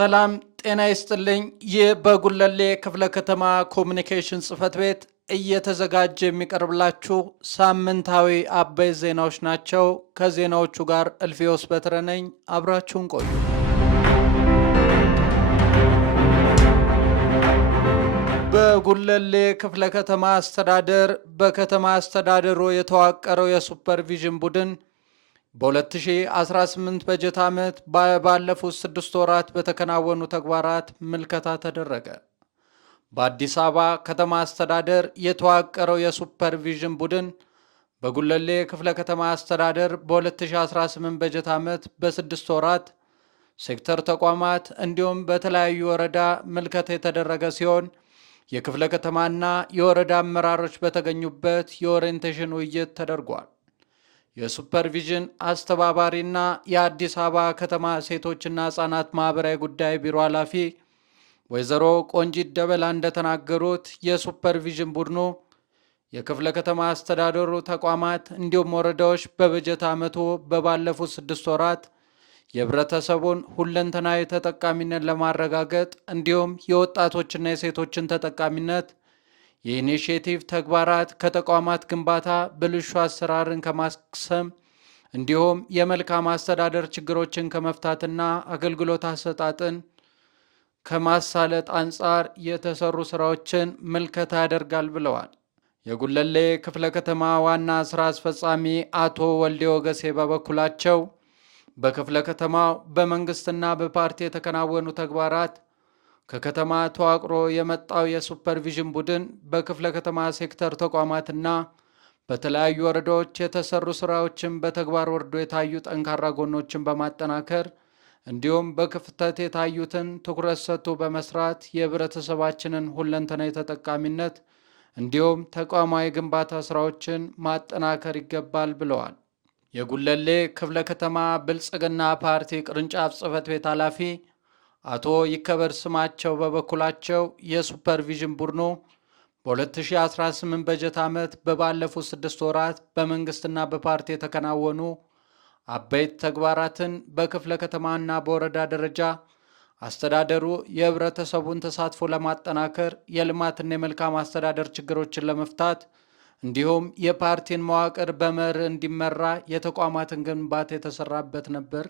ሰላም ጤና ይስጥልኝ። ይህ በጉለሌ ክፍለ ከተማ ኮሙኒኬሽን ጽሕፈት ቤት እየተዘጋጀ የሚቀርብላችሁ ሳምንታዊ አበይት ዜናዎች ናቸው። ከዜናዎቹ ጋር እልፊዮስ በትረ ነኝ። አብራችሁን ቆዩ። በጉለሌ ክፍለ ከተማ አስተዳደር በከተማ አስተዳደሩ የተዋቀረው የሱፐርቪዥን ቡድን በ2018 በጀት ዓመት ባለፉት 6 ወራት በተከናወኑ ተግባራት ምልከታ ተደረገ። በአዲስ አበባ ከተማ አስተዳደር የተዋቀረው የሱፐርቪዥን ቡድን በጉለሌ ክፍለ ከተማ አስተዳደር በ2018 በጀት ዓመት በ6 ወራት ሴክተር ተቋማት እንዲሁም በተለያዩ ወረዳ ምልከታ የተደረገ ሲሆን የክፍለ ከተማና የወረዳ አመራሮች በተገኙበት የኦሪየንቴሽን ውይይት ተደርጓል። የሱፐርቪዥን አስተባባሪና የአዲስ አበባ ከተማ ሴቶችና ሕፃናት ማህበራዊ ጉዳይ ቢሮ ኃላፊ ወይዘሮ ቆንጂት ደበላ እንደተናገሩት የሱፐርቪዥን ቡድኑ የክፍለ ከተማ አስተዳደሩ ተቋማት እንዲሁም ወረዳዎች በበጀት ዓመቱ ባለፉት 6 ወራት የህብረተሰቡን ሁለንተናዊ ተጠቃሚነት ለማረጋገጥ እንዲሁም የወጣቶችና የሴቶችን ተጠቃሚነት የኢኒሼቲቭ ተግባራት ከተቋማት ግንባታ ብልሹ አሰራርን ከማክሰም እንዲሁም የመልካም አስተዳደር ችግሮችን ከመፍታትና አገልግሎት አሰጣጥን ከማሳለጥ አንጻር የተሰሩ ስራዎችን ምልከታ ያደርጋል ብለዋል። የጉለሌ ክፍለ ከተማ ዋና ስራ አስፈጻሚ አቶ ወልዴ ወገሴ በበኩላቸው በክፍለ ከተማው በመንግስትና በፓርቲ የተከናወኑ ተግባራት ከከተማ ተዋቅሮ የመጣው የሱፐርቪዥን ቡድን በክፍለ ከተማ ሴክተር ተቋማትና በተለያዩ ወረዳዎች የተሰሩ ስራዎችን በተግባር ወርዶ የታዩ ጠንካራ ጎኖችን በማጠናከር እንዲሁም በክፍተት የታዩትን ትኩረት ሰጥቶ በመስራት የህብረተሰባችንን ሁለንተናዊ ተጠቃሚነት እንዲሁም ተቋማዊ ግንባታ ስራዎችን ማጠናከር ይገባል ብለዋል። የጉለሌ ክፍለ ከተማ ብልጽግና ፓርቲ ቅርንጫፍ ጽሕፈት ቤት ኃላፊ አቶ ይከበር ስማቸው በበኩላቸው የሱፐርቪዥን ቡድኑ በ2018 በጀት ዓመት ባለፉት 6 ወራት በመንግስትና በፓርቲ የተከናወኑ አበይት ተግባራትን በክፍለ ከተማና በወረዳ ደረጃ አስተዳደሩ የህብረተሰቡን ተሳትፎ ለማጠናከር የልማትና የመልካም አስተዳደር ችግሮችን ለመፍታት እንዲሁም የፓርቲን መዋቅር በመርህ እንዲመራ የተቋማትን ግንባታ የተሰራበት ነበር።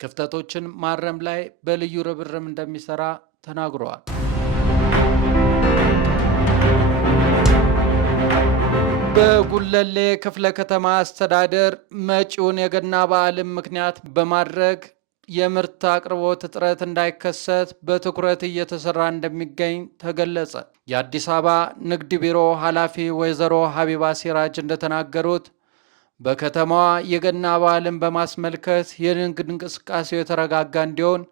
ክፍተቶችን ማረም ላይ በልዩ ርብርብ እንደሚሰራ ተናግረዋል። በጉለሌ ክፍለ ከተማ አስተዳደር መጪውን የገና በዓልን ምክንያት በማድረግ የምርት አቅርቦት እጥረት እንዳይከሰት በትኩረት እየተሰራ እንደሚገኝ ተገለጸ። የአዲስ አበባ ንግድ ቢሮ ኃላፊ ወይዘሮ ሀቢባ ሲራጅ እንደተናገሩት በከተማዋ የገና በዓልን በማስመልከት የንግድ እንቅስቃሴው የተረጋጋ እንዲሆን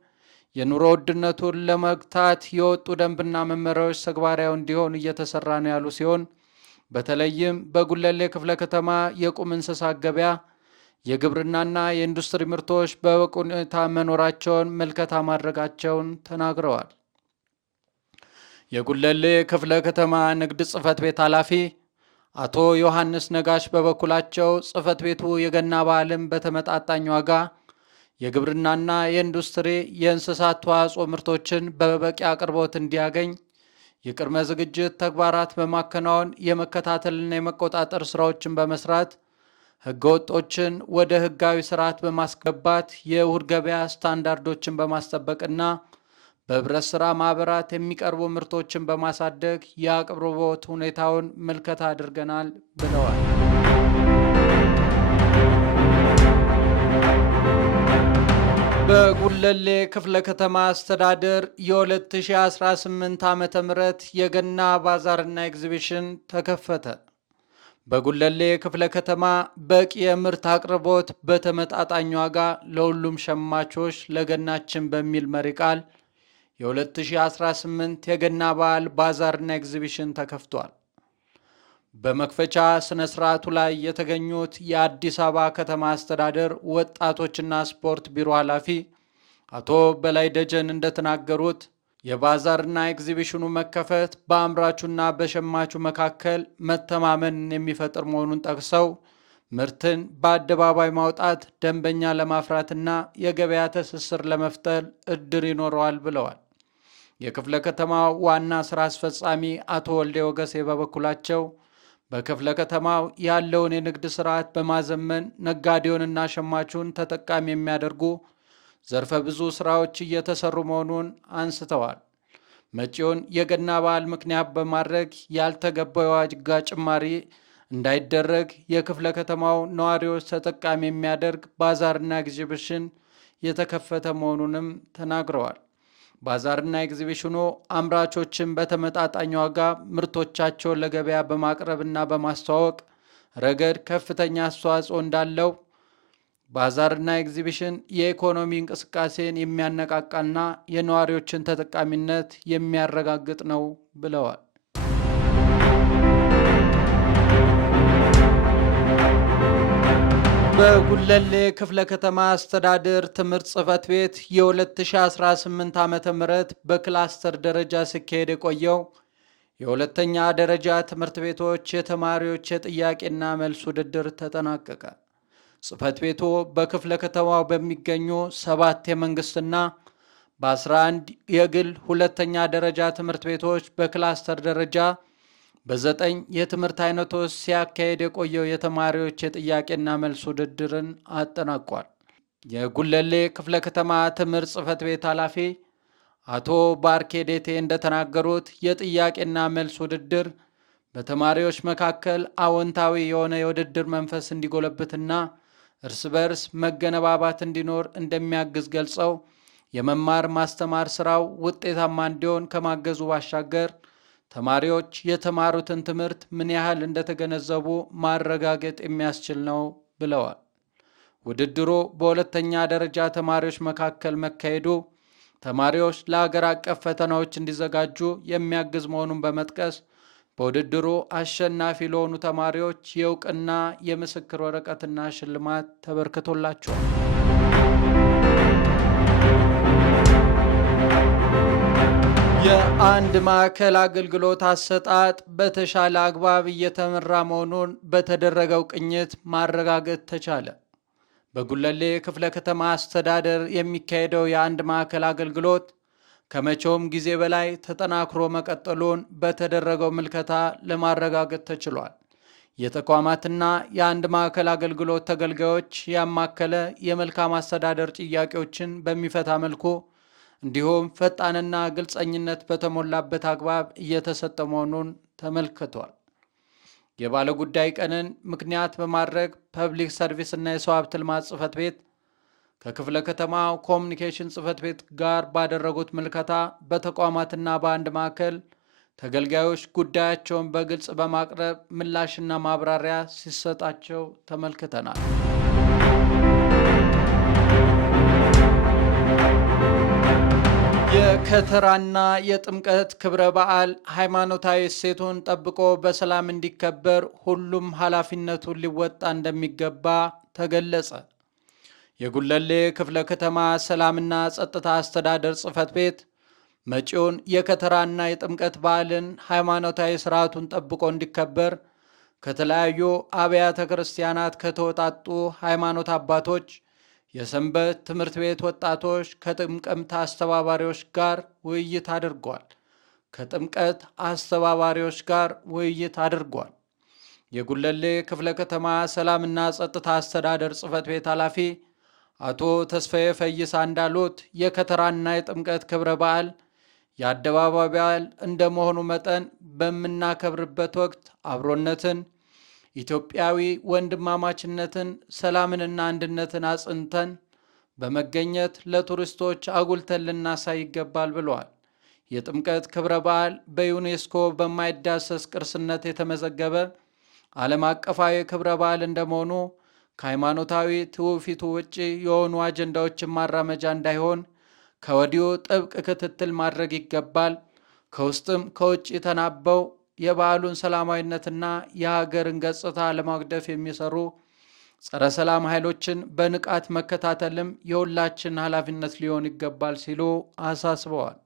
የኑሮ ውድነቱን ለመግታት የወጡ ደንብና መመሪያዎች ተግባራዊ እንዲሆን እየተሰራ ነው ያሉ ሲሆን በተለይም በጉለሌ ክፍለ ከተማ የቁም እንስሳት ገበያ የግብርናና የኢንዱስትሪ ምርቶች በበቂ ሁኔታ መኖራቸውን ምልከታ ማድረጋቸውን ተናግረዋል። የጉለሌ ክፍለ ከተማ ንግድ ጽሕፈት ቤት ኃላፊ አቶ ዮሐንስ ነጋሽ በበኩላቸው ጽሕፈት ቤቱ የገና በዓልን በተመጣጣኝ ዋጋ የግብርናና የኢንዱስትሪ የእንስሳት ተዋጽኦ ምርቶችን በበቂ አቅርቦት እንዲያገኝ የቅድመ ዝግጅት ተግባራት በማከናወን የመከታተልና የመቆጣጠር ስራዎችን በመስራት ህገወጦችን ወደ ህጋዊ ስርዓት በማስገባት የእሁድ ገበያ ስታንዳርዶችን በማስጠበቅና በህብረት ስራ ማህበራት የሚቀርቡ ምርቶችን በማሳደግ የአቅርቦት ሁኔታውን ምልከታ አድርገናል ብለዋል። በጉለሌ ክፍለ ከተማ አስተዳደር የ2018 ዓ.ም የገና ባዛርና ኤግዚቢሽን ተከፈተ። በጉለሌ ክፍለ ከተማ በቂ የምርት አቅርቦት በተመጣጣኝ ዋጋ ለሁሉም ሸማቾች ለገናችን በሚል መሪ ቃል የ2018 የገና በዓል ባዛርና ኤግዚቢሽን ተከፍቷል። በመክፈቻ ስነ ስርዓቱ ላይ የተገኙት የአዲስ አበባ ከተማ አስተዳደር ወጣቶችና ስፖርት ቢሮ ኃላፊ አቶ በላይ ደጀን እንደተናገሩት የባዛርና ኤግዚቢሽኑ መከፈት በአምራቹና በሸማቹ መካከል መተማመን የሚፈጥር መሆኑን ጠቅሰው ምርትን በአደባባይ ማውጣት ደንበኛ ለማፍራትና የገበያ ትስስር ለመፍጠር እድል ይኖረዋል ብለዋል። የክፍለ ከተማው ዋና ስራ አስፈጻሚ አቶ ወልዴ ወገሴ በበኩላቸው በክፍለ ከተማው ያለውን የንግድ ስርዓት በማዘመን ነጋዴውንና ሸማቹን ተጠቃሚ የሚያደርጉ ዘርፈ ብዙ ስራዎች እየተሰሩ መሆኑን አንስተዋል። መጪውን የገና በዓል ምክንያት በማድረግ ያልተገባ የዋጋ ጭማሪ እንዳይደረግ የክፍለ ከተማው ነዋሪዎች ተጠቃሚ የሚያደርግ ባዛርና ኤግዚቢሽን የተከፈተ መሆኑንም ተናግረዋል። ባዛርና ኤግዚቢሽኑ አምራቾችን በተመጣጣኝ ዋጋ ምርቶቻቸውን ለገበያ በማቅረብና በማስተዋወቅ ረገድ ከፍተኛ አስተዋጽኦ እንዳለው፣ ባዛርና ኤግዚቢሽን የኢኮኖሚ እንቅስቃሴን የሚያነቃቃና የነዋሪዎችን ተጠቃሚነት የሚያረጋግጥ ነው ብለዋል። በጉለሌ ክፍለ ከተማ አስተዳደር ትምህርት ጽሕፈት ቤት የ2018 ዓ.ም በክላስተር ደረጃ ሲካሄድ የቆየው የሁለተኛ ደረጃ ትምህርት ቤቶች የተማሪዎች የጥያቄና መልስ ውድድር ተጠናቀቀ። ጽሕፈት ቤቱ በክፍለ ከተማው በሚገኙ 7 የመንግስትና በ11 የግል ሁለተኛ ደረጃ ትምህርት ቤቶች በክላስተር ደረጃ በ9 የትምህርት አይነቶች ሲያካሄድ የቆየው የተማሪዎች የጥያቄና መልስ ውድድርን አጠናቋል። የጉለሌ ክፍለ ከተማ ትምህርት ጽሕፈት ቤት ኃላፊ አቶ ባርኬዴቴ እንደተናገሩት የጥያቄና መልስ ውድድር በተማሪዎች መካከል አዎንታዊ የሆነ የውድድር መንፈስ እንዲጎለብትና እርስ በርስ መገነባባት እንዲኖር እንደሚያግዝ ገልጸው የመማር ማስተማር ስራው ውጤታማ እንዲሆን ከማገዙ ባሻገር ተማሪዎች የተማሩትን ትምህርት ምን ያህል እንደተገነዘቡ ማረጋገጥ የሚያስችል ነው ብለዋል። ውድድሩ በሁለተኛ ደረጃ ተማሪዎች መካከል መካሄዱ ተማሪዎች ለሀገር አቀፍ ፈተናዎች እንዲዘጋጁ የሚያግዝ መሆኑን በመጥቀስ በውድድሩ አሸናፊ ለሆኑ ተማሪዎች የእውቅና የምስክር ወረቀትና ሽልማት ተበርክቶላቸዋል። የአንድ ማዕከል አገልግሎት አሰጣጥ በተሻለ አግባብ እየተመራ መሆኑን በተደረገው ቅኝት ማረጋገጥ ተቻለ። በጉለሌ ክፍለ ከተማ አስተዳደር የሚካሄደው የአንድ ማዕከል አገልግሎት ከመቼውም ጊዜ በላይ ተጠናክሮ መቀጠሉን በተደረገው ምልከታ ለማረጋገጥ ተችሏል። የተቋማትና የአንድ ማዕከል አገልግሎት ተገልጋዮች ያማከለ የመልካም አስተዳደር ጥያቄዎችን በሚፈታ መልኩ እንዲሁም ፈጣንና ግልጸኝነት በተሞላበት አግባብ እየተሰጠ መሆኑን ተመልክቷል። የባለ ጉዳይ ቀንን ምክንያት በማድረግ ፐብሊክ ሰርቪስ እና የሰው ሀብት ልማት ጽሕፈት ቤት ከክፍለ ከተማው ኮሚኒኬሽን ጽሕፈት ቤት ጋር ባደረጉት ምልከታ በተቋማትና በአንድ ማዕከል ተገልጋዮች ጉዳያቸውን በግልጽ በማቅረብ ምላሽና ማብራሪያ ሲሰጣቸው ተመልክተናል። የከተራና የጥምቀት ክብረ በዓል ሃይማኖታዊ እሴቱን ጠብቆ በሰላም እንዲከበር ሁሉም ኃላፊነቱን ሊወጣ እንደሚገባ ተገለጸ። የጉለሌ ክፍለ ከተማ ሰላምና ጸጥታ አስተዳደር ጽሕፈት ቤት መጪውን የከተራና የጥምቀት በዓልን ሃይማኖታዊ ስርዓቱን ጠብቆ እንዲከበር ከተለያዩ አብያተ ክርስቲያናት ከተወጣጡ ሃይማኖት አባቶች፣ የሰንበት ትምህርት ቤት ወጣቶች ከጥምቀት አስተባባሪዎች ጋር ውይይት አድርጓል። የጉለሌ ክፍለ ከተማ ሰላምና ጸጥታ አስተዳደር ጽሕፈት ቤት ኃላፊ አቶ ተስፋዬ ፈይሳ እንዳሉት የከተራና የጥምቀት ክብረ በዓል የአደባባይ በዓል እንደመሆኑ መጠን በምናከብርበት ወቅት አብሮነትን፣ ኢትዮጵያዊ ወንድማማችነትን፣ ሰላምንና አንድነትን አጽንተን በመገኘት ለቱሪስቶች አጉልተን ልናሳይ ይገባል ብለዋል። የጥምቀት ክብረ በዓል በዩኔስኮ በማይዳሰስ ቅርስነት የተመዘገበ ዓለም አቀፋዊ ክብረ በዓል እንደመሆኑ ከሃይማኖታዊ ትውፊቱ ውጭ የሆኑ አጀንዳዎችን ማራመጃ እንዳይሆን ከወዲሁ ጥብቅ ክትትል ማድረግ ይገባል። ከውስጥም ከውጭ ተናበው የበዓሉን ሰላማዊነትና የሀገርን ገጽታ ለማጉደፍ የሚሰሩ ጸረ ሰላም ኃይሎችን በንቃት መከታተልም የሁላችን ኃላፊነት ሊሆን ይገባል ሲሉ አሳስበዋል።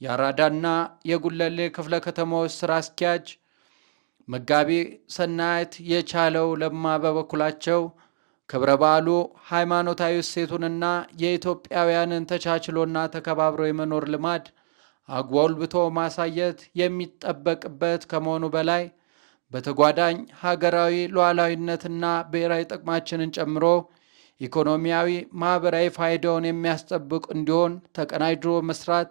የአራዳና የጉለሌ ክፍለ ከተማዎች ስራ አስኪያጅ መጋቢ ሰናይት የቻለው ለማ በበኩላቸው ክብረ በዓሉ ሃይማኖታዊ እሴቱንና የኢትዮጵያውያንን ተቻችሎና ተከባብሮ የመኖር ልማድ አጎልብቶ ማሳየት የሚጠበቅበት ከመሆኑ በላይ በተጓዳኝ ሀገራዊ ሉዓላዊነትና ብሔራዊ ጥቅማችንን ጨምሮ ኢኮኖሚያዊ፣ ማህበራዊ ፋይዳውን የሚያስጠብቅ እንዲሆን ተቀናጅቶ መስራት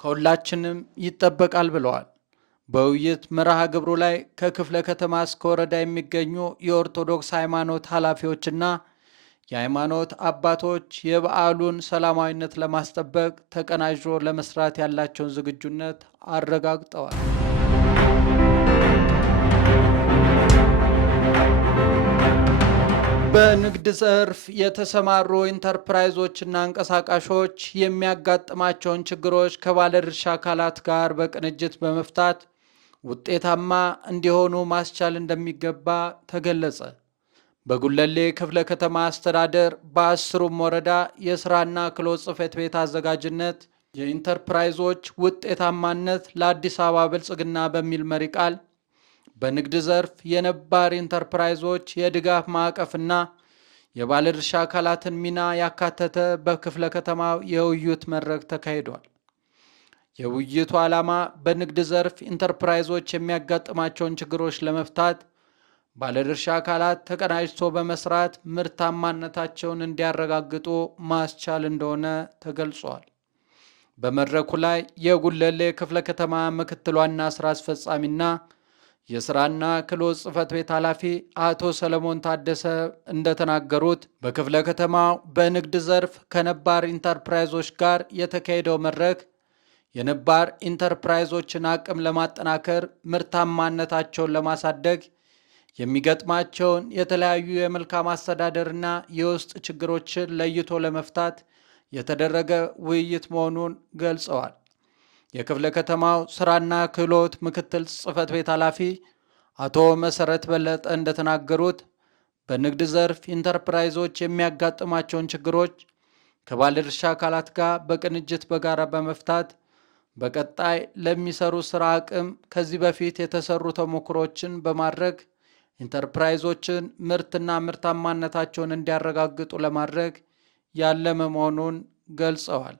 ከሁላችንም ይጠበቃል ብለዋል። በውይይት መርሃ ግብሩ ላይ ከክፍለ ከተማ እስከ ወረዳ የሚገኙ የኦርቶዶክስ ሃይማኖት ኃላፊዎችና የሃይማኖት አባቶች የበዓሉን ሰላማዊነት ለማስጠበቅ ተቀናጅቶ ለመስራት ያላቸውን ዝግጁነት አረጋግጠዋል። በንግድ ዘርፍ የተሰማሩ ኢንተርፕራይዞችና አንቀሳቃሾች የሚያጋጥማቸውን ችግሮች ከባለድርሻ አካላት ጋር በቅንጅት በመፍታት ውጤታማ እንዲሆኑ ማስቻል እንደሚገባ ተገለጸ። በጉለሌ ክፍለ ከተማ አስተዳደር በ10ሩም ወረዳ የስራና ክህሎት ጽሕፈት ቤት አዘጋጅነት የኢንተርፕራይዞች ውጤታማነት ለአዲስ አበባ ብልጽግና በሚል መሪ ቃል በንግድ ዘርፍ የነባር ኢንተርፕራይዞች የድጋፍ ማዕቀፍና የባለድርሻ አካላትን ሚና ያካተተ በክፍለ ከተማው የውይይት መድረክ ተካሂዷል። የውይይቱ ዓላማ በንግድ ዘርፍ ኢንተርፕራይዞች የሚያጋጥማቸውን ችግሮች ለመፍታት ባለድርሻ አካላት ተቀናጅቶ በመስራት ምርታማነታቸውን እንዲያረጋግጡ ማስቻል እንደሆነ ተገልጿል። በመድረኩ ላይ የጉለሌ ክፍለ ከተማ ምክትል ዋና ስራ አስፈጻሚና የስራና ክህሎት ጽሕፈት ቤት ኃላፊ አቶ ሰለሞን ታደሰ እንደተናገሩት በክፍለ ከተማው በንግድ ዘርፍ ከነባር ኢንተርፕራይዞች ጋር የተካሄደው መድረክ የነባር ኢንተርፕራይዞችን አቅም ለማጠናከር፣ ምርታማነታቸውን ለማሳደግ፣ የሚገጥማቸውን የተለያዩ የመልካም አስተዳደርና የውስጥ ችግሮችን ለይቶ ለመፍታት የተደረገ ውይይት መሆኑን ገልጸዋል። የክፍለ ከተማው ስራና ክህሎት ምክትል ጽሕፈት ቤት ኃላፊ አቶ መሰረት በለጠ እንደተናገሩት በንግድ ዘርፍ ኢንተርፕራይዞች የሚያጋጥማቸውን ችግሮች ከባለድርሻ አካላት ጋር በቅንጅት በጋራ በመፍታት በቀጣይ ለሚሰሩ ስራ አቅም ከዚህ በፊት የተሰሩ ተሞክሮችን በማድረግ ኢንተርፕራይዞችን ምርትና ምርታማነታቸውን እንዲያረጋግጡ ለማድረግ ያለመ መሆኑን ገልጸዋል።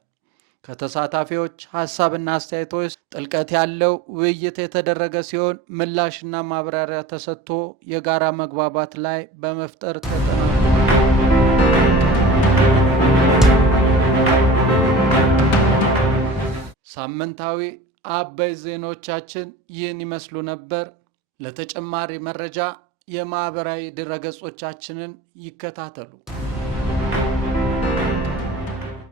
ከተሳታፊዎች ሀሳብና አስተያየቶች ጥልቀት ያለው ውይይት የተደረገ ሲሆን ምላሽና ማብራሪያ ተሰጥቶ የጋራ መግባባት ላይ በመፍጠር ተጠናቋል። ሳምንታዊ አበይት ዜናዎቻችን ይህን ይመስሉ ነበር። ለተጨማሪ መረጃ የማህበራዊ ድረገጾቻችንን ይከታተሉ።